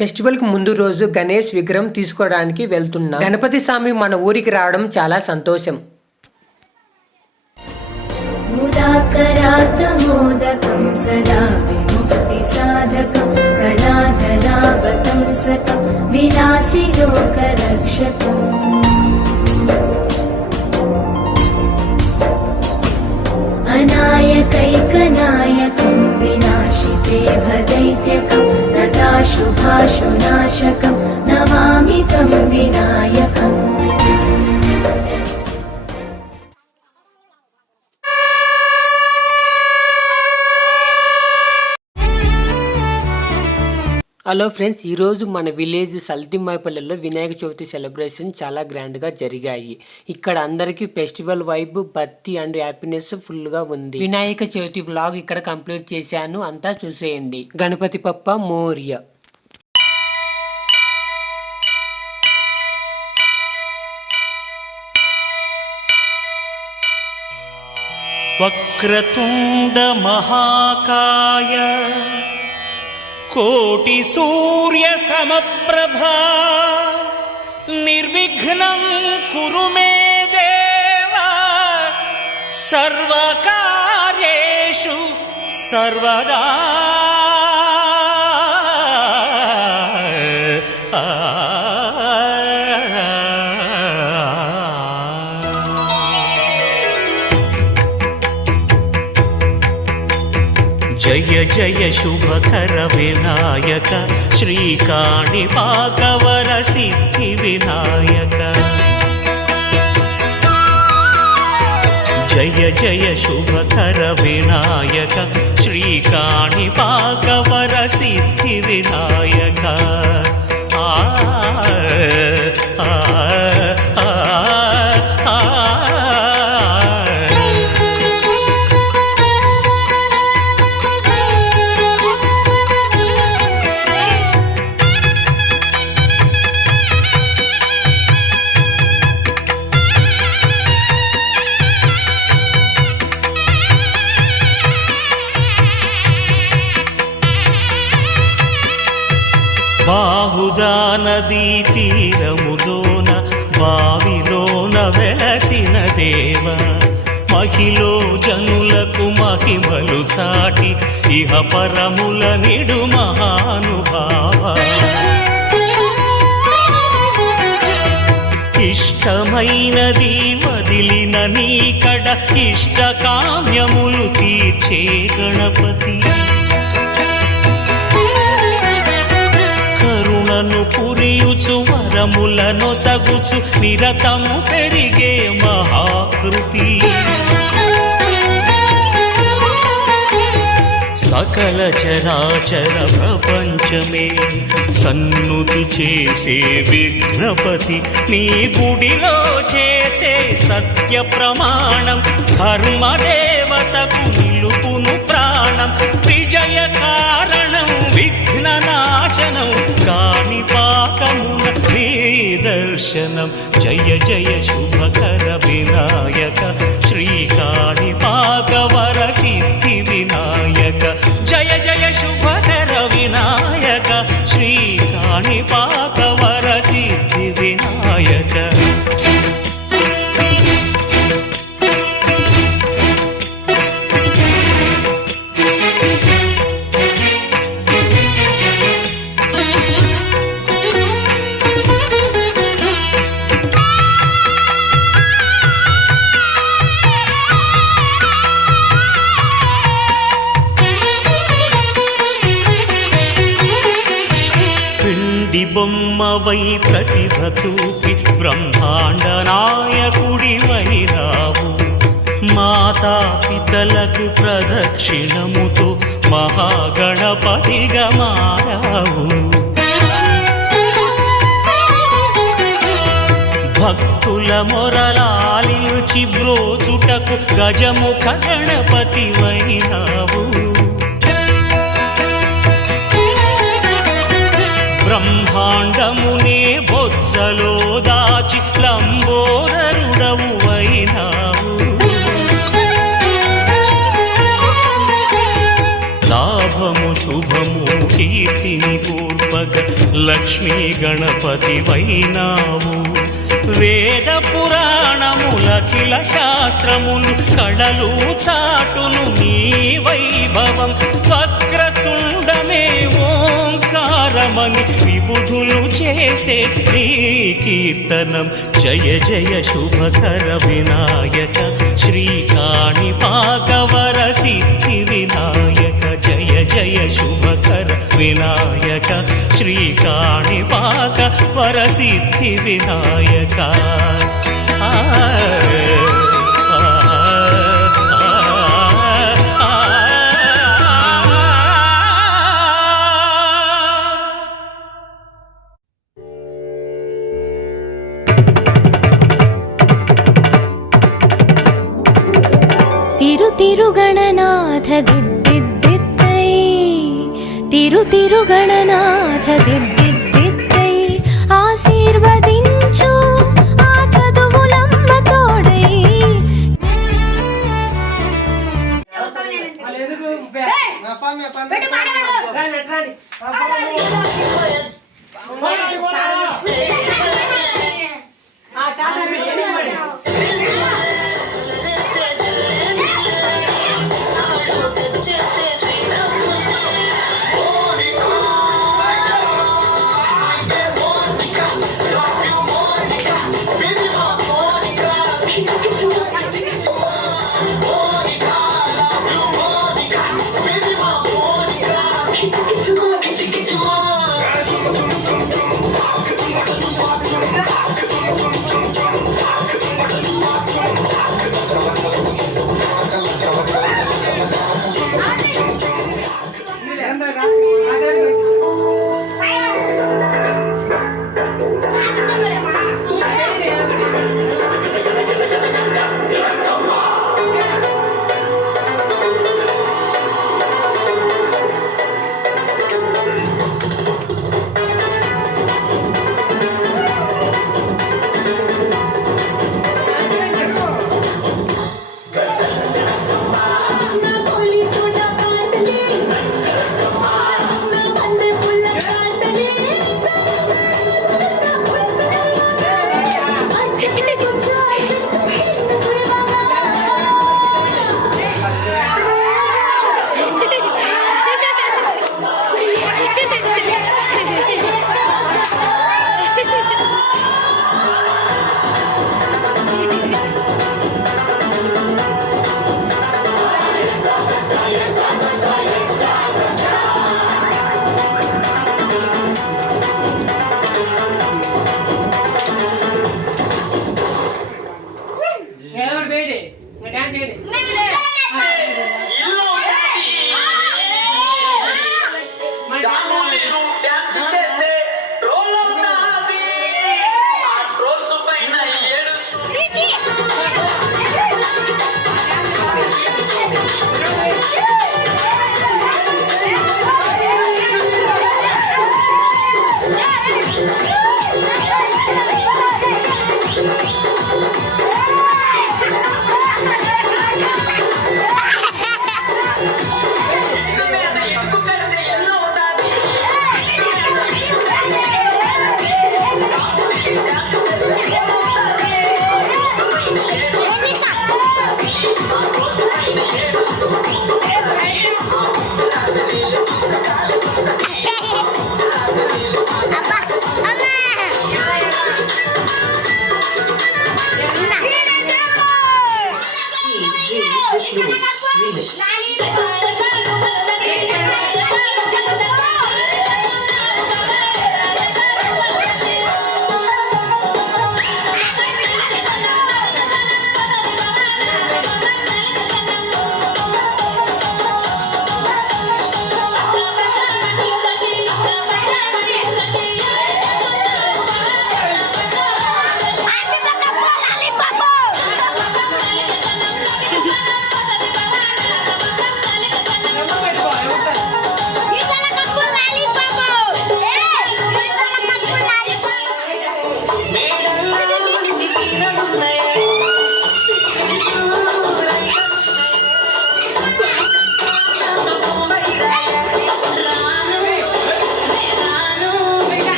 Festival కు ముందు రోజు గణేష్ విగ్రహం తీసుకోవడానికి వెళ్తున్నా. గణపతి స్వామి మన ఊరికి రావడం చాలా సంతోషం. ముదాకరాతమోదకం సదా విముక్తి సాధకం కళాధరావతం సకం విలాసి లోకరక్షకం అనాయకైకనాయకం వినాశితే భదైత్యకం నదాశుభాశునాశకం నమామి తం వినాయకం. హలో ఫ్రెండ్స్, ఈరోజు మన విలేజ్ సల్తిమాయపల్లెలో వినాయక చవితి సెలబ్రేషన్ చాలా గ్రాండ్గా జరిగాయి. ఇక్కడ అందరికీ ఫెస్టివల్ వైబ్, భక్తి అండ్ హ్యాపీనెస్ ఫుల్గా ఉంది. వినాయక చవితి వ్లాగ్ ఇక్కడ కంప్లీట్ చేశాను, అంతా చూసేయండి. గణపతి పప్ప మోర్య. వక్రతుండ మహాకాయ కోటి సూర్య సమప్రభా నిర్విఘ్నం కురు మే దేవా సర్వకార్యేషు సర్వదా. జయ జయ శుభకర వినాయక శ్రీకాణిపాకవర సిద్ధి వినాయక. జయ జయ శుభకర వినాయక శ్రీకాణిపాకవర సిద్ధి వినాయక. బాహుదా నదీ తీరములోన బావిలోన వెలసిన దేవ మహిలో జనులకు మహిమలు చాటి ఇహ పరముల నిడు మహానుభావ. ఇష్టమైనది వదిలిన నీకడ ఇష్ట కామ్యములు తీర్చే గణపతి. పురియుచు వరములను సగుచు నిరతము పెరిగే మహాకృతి. సకల చరాచర ప్రపంచమే సన్నుతి చేసే విఘ్నపతి. నీ గుడిలో చేసే సత్య ప్రమాణం ధర్మదేవతకు నిలుపును ప్రాణం. విజయ కారణం విఘ్న నాశనం కాణిపాకమున నీ దర్శనం. జయ జయ శుభకర వినాయక శ్రీకాణిపాకవర సిద్ధి వినాయక. జయ జయ శుభకర వినాయక శ్రీకాణిపాకవర సిద్ధి వినాయక. బొమ్మవై ప్రతిభ చూపి బ్రహ్మాండ నాయకుడి వైరావు. మాతా పితలకు ప్రదక్షిణముతో మహాగణపతిగా మారావు. భక్తుల మొరలాలిచి బ్రోచుటకు గజముఖ గణపతి వైనావు. బ్రహ్మాండమునే బొజ్జలో దాచి లంబోదరుడవు అయినావు. లాభము శుభము కీర్తిని పూర్వగ లక్ష్మీ గణపతి వైనావు. వేద పురాణములఖిల శాస్త్రములు కళలు చాటును నీ వైభవం. వక్రతుండమే ఓంకారమని విబుధులు చేసే నీ కీర్తనం. జయ జయ శుభకర వినాయక శ్రీకాణిపాకవర సిద్ధి వినాయక. జయ జయ శుభకర వినాయక శ్రీకాణిపాకవర సిద్ధి వినాయక. తిరుగణనాథ దిద్దిద్దిత్తై తిరుగణనాథ దిద్దిద్దిత్తై ఆశీర్వదించు ఆ చదువులమ్మ తోడై.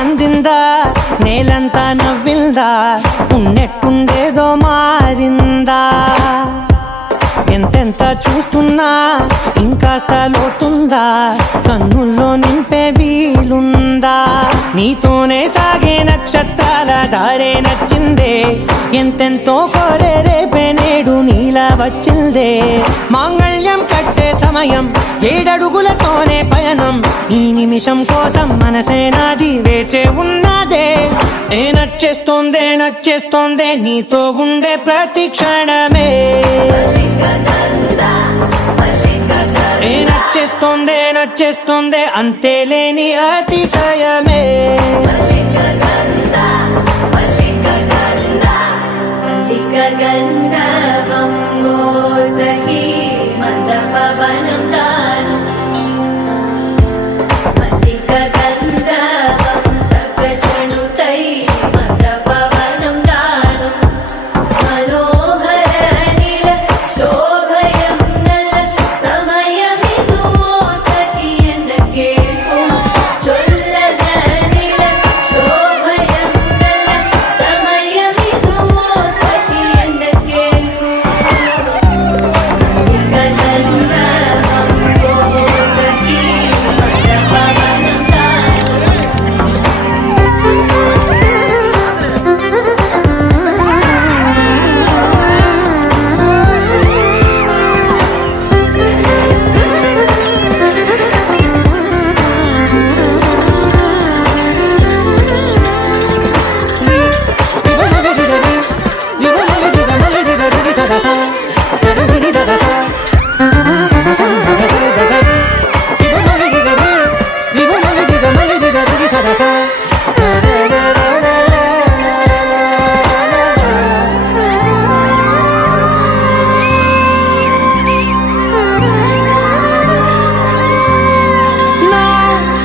అందిందా, నేలంతా నవ్విందా, ఉన్నట్టుండేదో మారిందా. ఎంతెంత చూస్తున్నా ఇంకాస్త లోతుందా, కన్నుల్లో నింపే వీలుందా. నీతోనే సాగే నక్షత్రాల దారే నచ్చిందే, ఎంతెంతో కోరే రేపే నేడు నీలా వచ్చిందే. మాంగళ్యం కట్టే సమయం, 7 అడుగులతోనే పయనం, ఈ నిమిషం కోసం మనసే నాది వేచే ఉన్నదే. నచ్చేస్తోందే నచ్చేస్తోందే నీతో ఉండే ప్రతి క్షణమే. నచ్చేస్తోందే నచ్చేస్తోందే అంతేలేని అతిశయమే. గంధర్వం సఖీ మందపవనం తాను, మల్లిక గంధర్వం తగ్గచణుతై మందపవనం తాను. మనోహర నీల శోభయం నల్ల సమయమిదు సఖీ ఎన్న కేൾക്കും. చొల్లద నీల శోభయం నల్ల సమయమిదు సఖీ ఎన్న కేൾക്കും. గంధర్వం సఖీ మందపవనం తాను.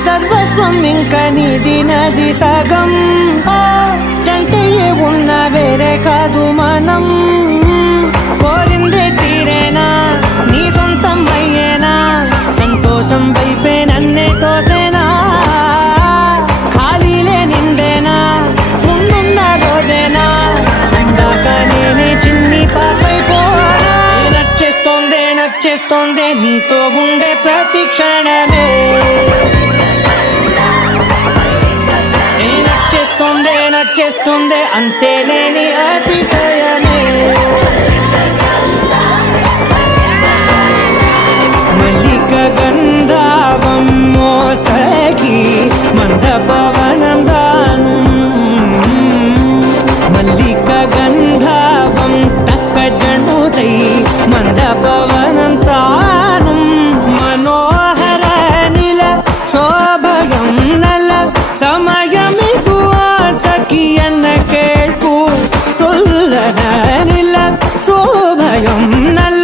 సర్వస్వం ఇంక నీది నది సగం, జంటయే ఉన్న వేరే కాదు మనం. కోరిందే తీరేనా, నీ సొంతం అయ్యేనా, సంతోషం వైపే నన్నే తోసేనా. ఖాళీలే నిండేనా, ముందున్న రోజేనా, అందాక నేనే చిన్ని పాపైపోనా. నచ్చేస్తోందే నచ్చేస్తోందే నీతో ఉండే ప్రతి క్షణమే. నచ్చేస్తోందే నచ్చేస్తోందే అంతేలేని అతిశయమే. మల్లిక గంధర్వం సఖీ మందపవనం దాను, మల్లిక గంధర్వం తక్కజనుతై మందపవనం తాను. మనోహర నీల శోభయం నల సమయమిగు సఖీ ఎన్న కేൾకు. చొల్లద నీల శోభయం నల